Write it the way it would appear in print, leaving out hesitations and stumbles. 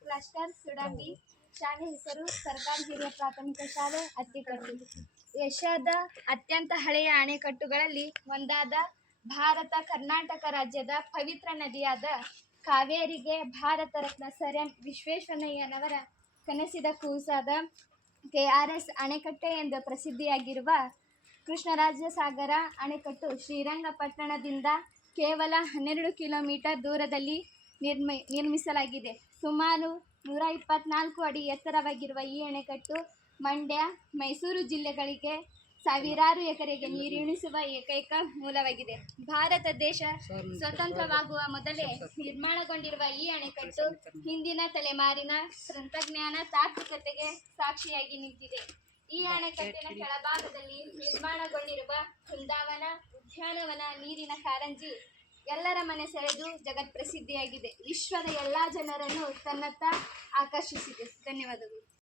Cluster ಸುಡಂಗಿ. ಶಾಲೆ ಹೆಸರು ಸರ್ಕಾರಿ ಹಿರಿಯ ಪ್ರಾಥಮಿಕ ಶಾಲೆ ಅತ್ತಿಕಟ್ಟಿ. ಏಷ್ಯಾದ ಅತ್ಯಂತ ಹಳೆಯ ಅಣೆಕಟ್ಟುಗಳಲ್ಲಿ ಒಂದಾದ ಭಾರತ ಕರ್ನಾಟಕ ರಾಜ್ಯದ ಪವಿತ್ರ ನದಿಯಾದ ಕಾವೇರಿಗೆ Bharat Ratna sir M ವಿಶ್ವೇಶ್ವರಯ್ಯನವರ ಕನಸಿದ ಕೂಸಾದ KRS ಅಣೆಕಟ್ಟೆ ಎಂದು ಪ್ರಸಿದ್ಧಿಯಾಗಿರುವ ಕೃಷ್ಣರಾಜಸಾಗರ ಅಣೆಕಟ್ಟು ಶ್ರೀರಂಗಪಟ್ಟಣದಿಂದ ಕೇವಲ 12 ಕಿಲೋಮೀಟರ್ ದೂರದಲ್ಲಿ ನಿರ್ಮಿಸಲಾಗಿದೆ. ಸುಮಾರು 124 ಅಡಿ ಎತ್ತರವಾಗಿರುವ ಈ ಅಣೆಕಟ್ಟು ಮಂಡ್ಯ, ಮೈಸೂರು ಜಿಲ್ಲೆಗಳಿಗೆ ಸಾವಿರಾರು ಎಕರೆಗೆ ನೀರುಣಿಸುವ ಏಕೈಕ ಮೂಲವಾಗಿದೆ. ಭಾರತ ದೇಶ ಸ್ವತಂತ್ರವಾಗುವ ಮೊದಲೇ ನಿರ್ಮಾಣಗೊಂಡಿರುವ ಈ ಅಣೆಕಟ್ಟು ಹಿಂದಿನ ತಲೆಮಾರಿನ ತಂತ್ರಜ್ಞಾನ ತಾರ್ಕಿಕತೆಗೆ ಸಾಕ್ಷಿಯಾಗಿ ನಿಂತಿದೆ. ಈ ಅಣೆಕಟ್ಟಿನ ಕೆಳಭಾಗದಲ್ಲಿ ನಿರ್ಮಾಣಗೊಂಡಿರುವ ಬೃಂದಾವನ, ಉದ್ಯಾನವನ, ನೀರಿನ ಕಾರಂಜಿ ಎಲ್ಲರ ಮನೆ ಸೆಳೆದು ಜಗತ್ಪ್ರಸಿದ್ಧಿಯಾಗಿದೆ. ವಿಶ್ವದ ಎಲ್ಲ ಜನರನ್ನು ತನ್ನತ್ತ ಆಕರ್ಷಿಸಿದೆ. ಧನ್ಯವಾದಗಳು.